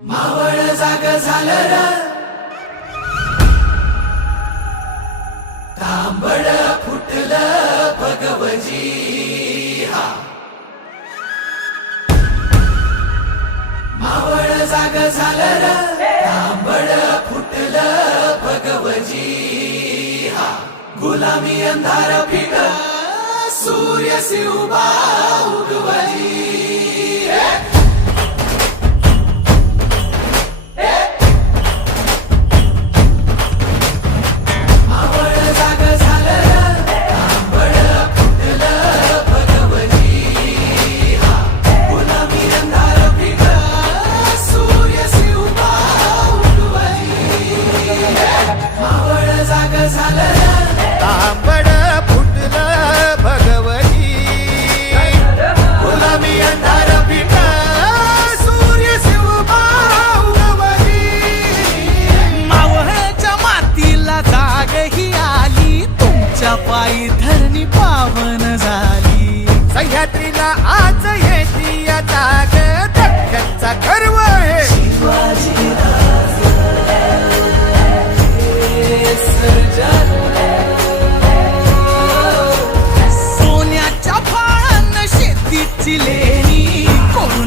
मावळ जाग झालं र. तांबड फुटलं भगवजी हा. मावळ जाग झालं र. तांबड फुटलं भगवजी हा. गुलामी अंधार फिट सूर्य शिवबा उगवली. तांबड फुटल भगवती. सूर्य मातीला आली. तुमच्या पायी धरणी पावन झाली. सह्याद्रीला आज येती जाग दख्खनचा गर्व आहे. शिवाजी.